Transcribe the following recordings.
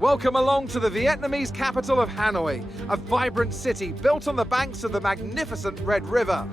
Welcome along to the Vietnamese capital of Hanoi, a vibrant city built on the banks of the magnificent Red River.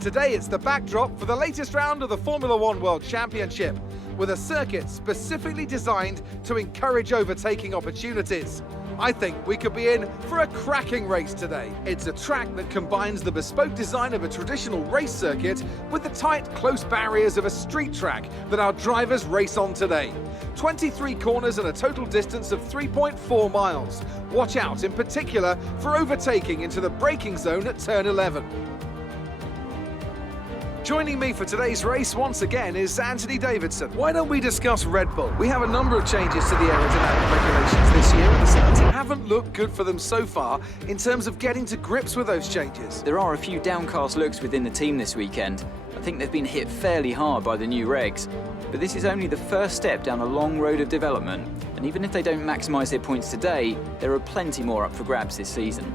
Today it's the backdrop for the latest round of the Formula One World Championship, with a circuit specifically designed to encourage overtaking opportunities. I think we could be in for a cracking race today. It's a track that combines the bespoke design of a traditional race circuit with the tight, close barriers of a street track that our drivers race on today. 23 corners and a total distance of 3.4 miles. Watch out in particular for overtaking into the braking zone at turn 11. Joining me for today's race once again is Anthony Davidson. Why don't we discuss Red Bull? We have a number of changes to the aerodynamic regulations this year, and the stats haven't looked good for them so far in terms of getting to grips with those changes. There are a few downcast looks within the team this weekend. I think they've been hit fairly hard by the new regs. But this is only the first step down a long road of development, and even if they don't maximise their points today, there are plenty more up for grabs this season.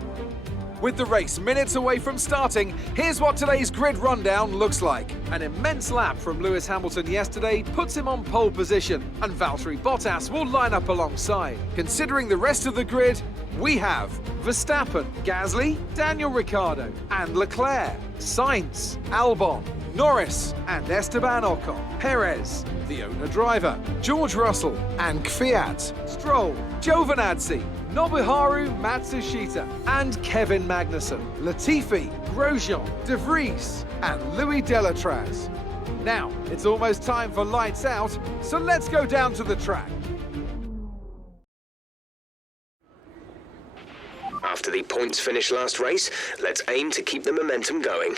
With the race minutes away from starting, here's what today's grid rundown looks like. An immense lap from Lewis Hamilton yesterday puts him on pole position, and Valtteri Bottas will line up alongside. Considering the rest of the grid, we have Verstappen, Gasly, Daniel Ricciardo, and Leclerc, Sainz, Albon, Norris and Esteban Ocon, Perez, the owner driver, George Russell and Kvyat, Stroll, Giovinazzi, Nobuharu Matsushita and Kevin Magnussen, Latifi, Grosjean, De Vries and Louis Delatraz. Now, it's almost time for lights out, so let's go down to the track. After the points finish last race, let's aim to keep the momentum going.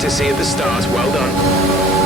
To see at the start. Well done.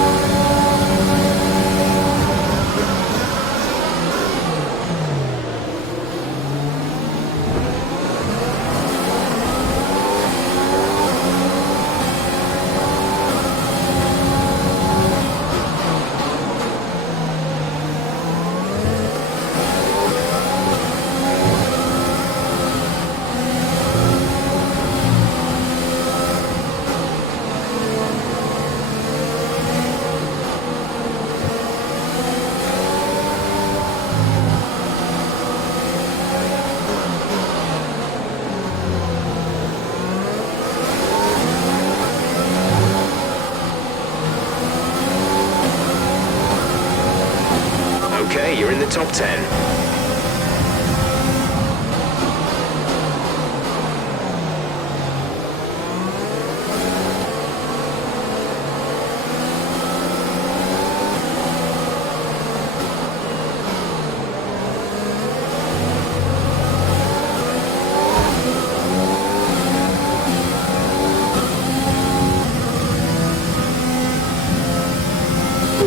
Okay, you're in the top 10.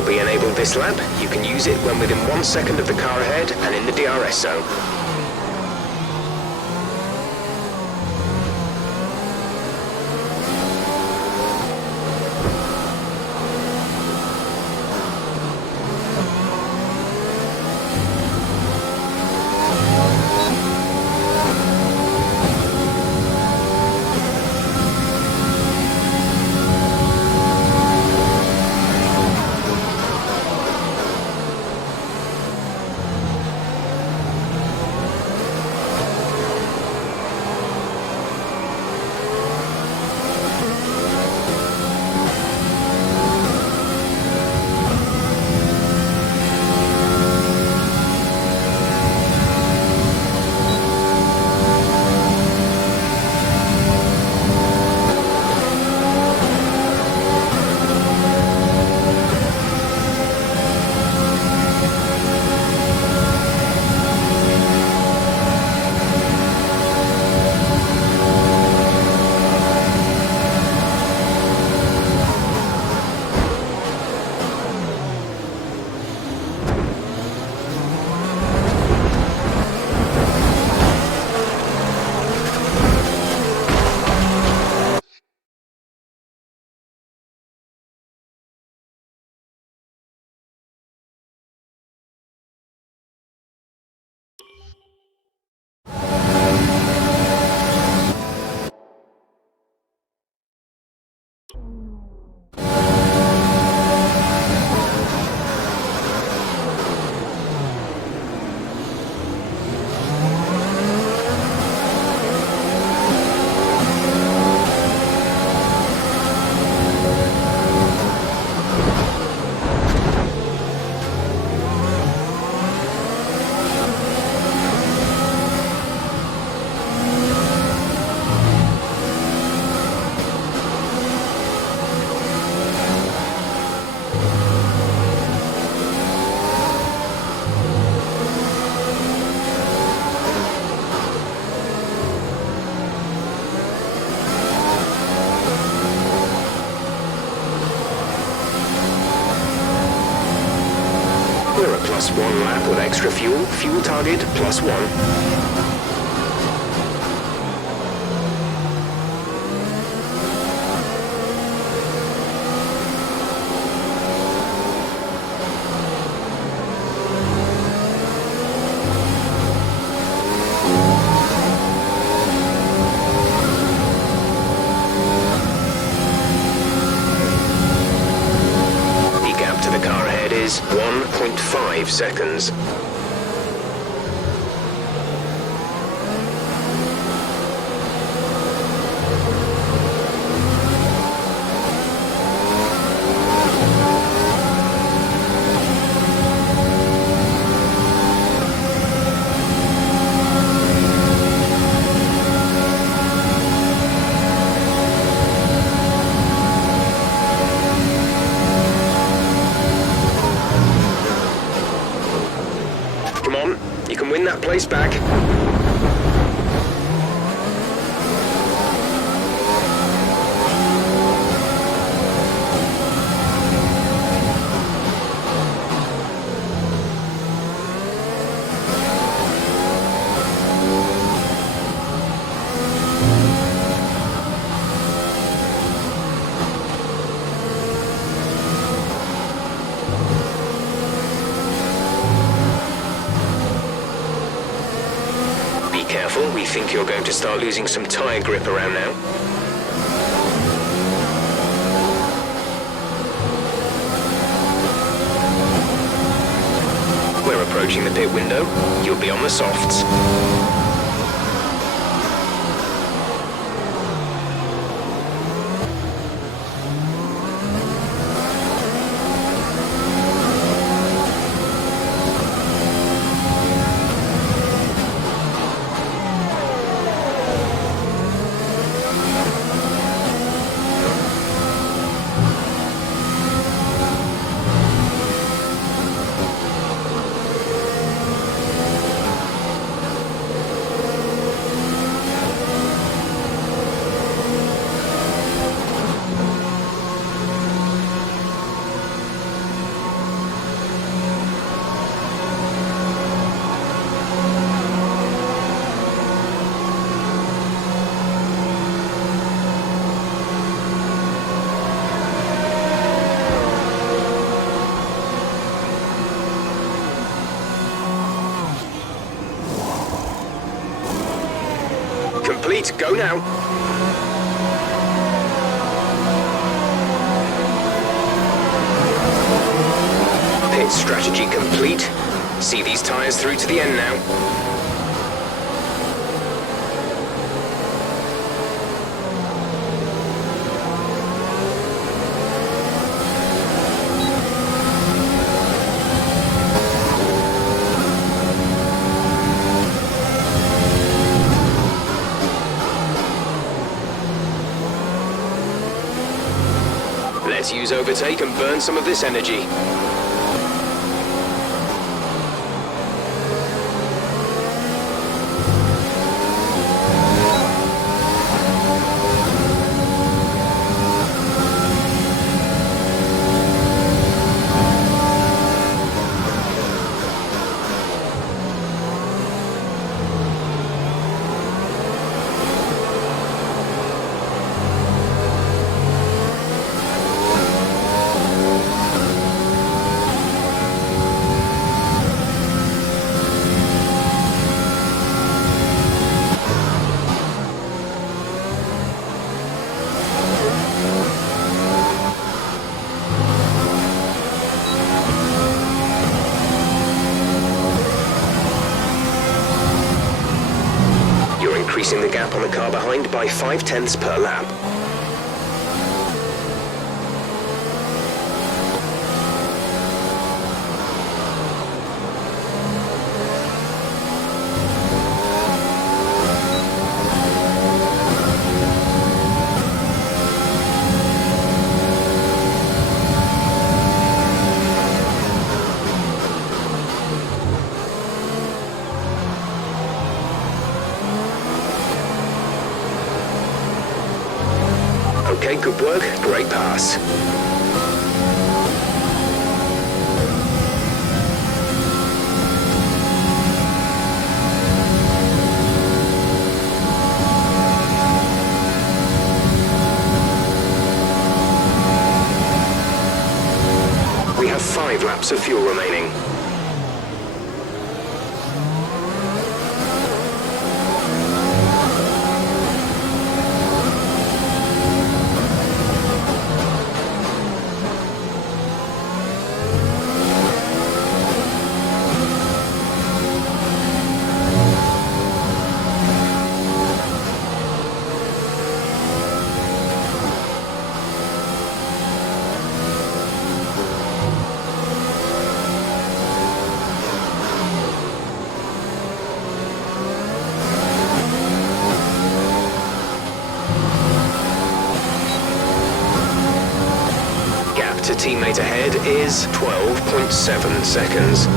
Be enabled this lap. You can use it when within 1 second of the car ahead and in the DRS zone. We're at +1 lap with extra fuel. Fuel target +1. Is 1.5 seconds. You can win that place back. Careful, we think you're going to start losing some tyre grip around now. We're approaching the pit window. You'll be on the softs. Complete, go now. Pit strategy complete. See these tyres through to the end now. Let's use overtake and burn some of this energy. Increasing the gap on the car behind by 0.5 per lap. Okay, good work. Great pass. have 5 laps of fuel remaining. To teammate ahead is 12.7 seconds.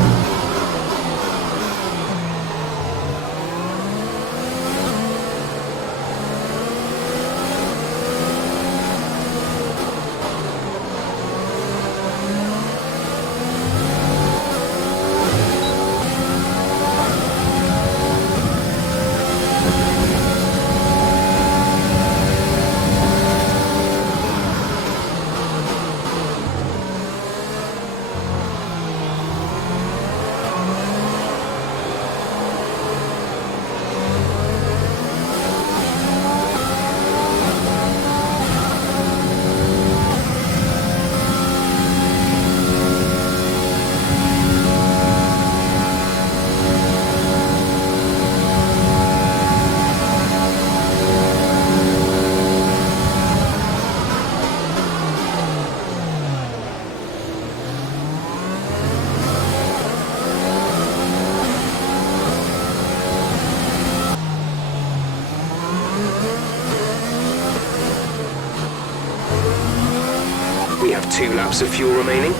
We have 2 laps of fuel remaining.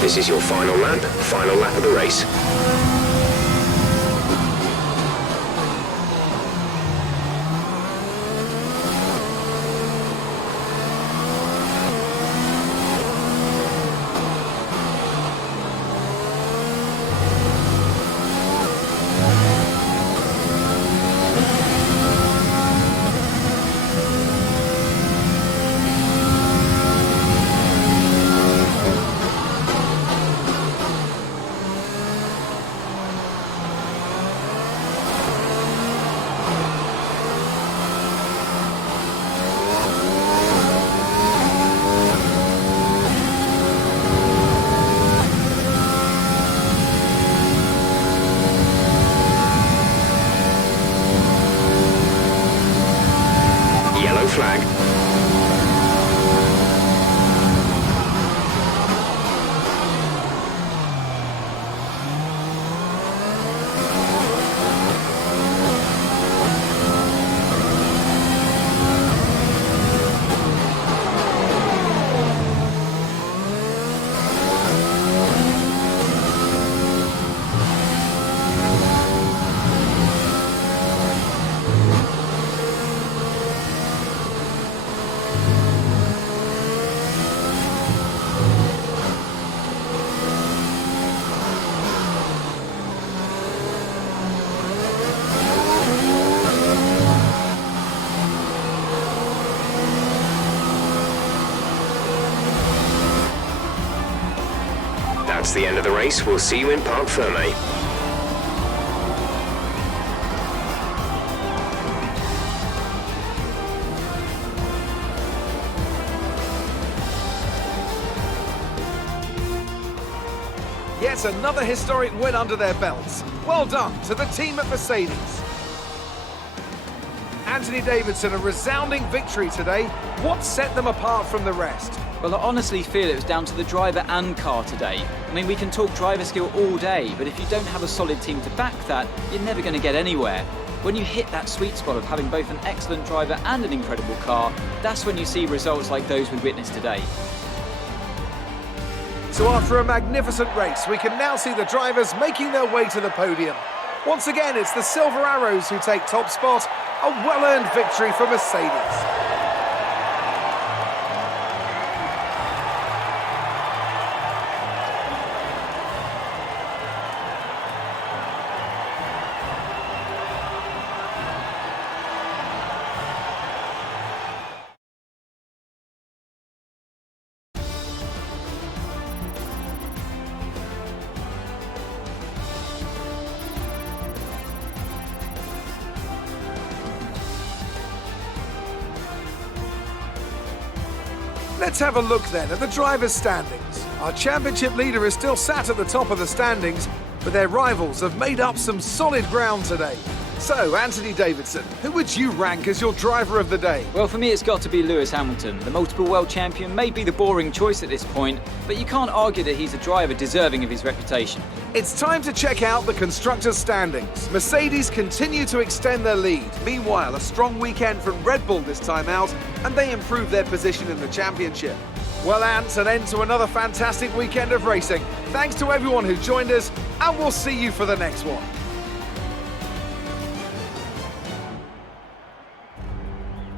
This is your final lap of the race. Yellow flag. That's the end of the race. We'll see you in Parc Fermé. Yet another historic win under their belts. Well done to the team at Mercedes. Anthony Davidson, a resounding victory today. What set them apart from the rest? Well, I honestly feel it was down to the driver and car today. I mean, we can talk driver skill all day, but if you don't have a solid team to back that, you're never going to get anywhere. When you hit that sweet spot of having both an excellent driver and an incredible car, that's when you see results like those we witnessed today. So after a magnificent race, we can now see the drivers making their way to the podium. Once again, it's the Silver Arrows who take top spot, a well-earned victory for Mercedes. Let's have a look then at the drivers' standings. Our championship leader is still sat at the top of the standings, but their rivals have made up some solid ground today. So, Anthony Davidson, who would you rank as your driver of the day? Well, for me, it's got to be Lewis Hamilton. The multiple world champion may be the boring choice at this point, but you can't argue that he's a driver deserving of his reputation. It's time to check out the constructors' standings. Mercedes continue to extend their lead. Meanwhile, a strong weekend from Red Bull this time out, and they improve their position in the championship. Well, Ant, an end to another fantastic weekend of racing. Thanks to everyone who joined us, and we'll see you for the next one.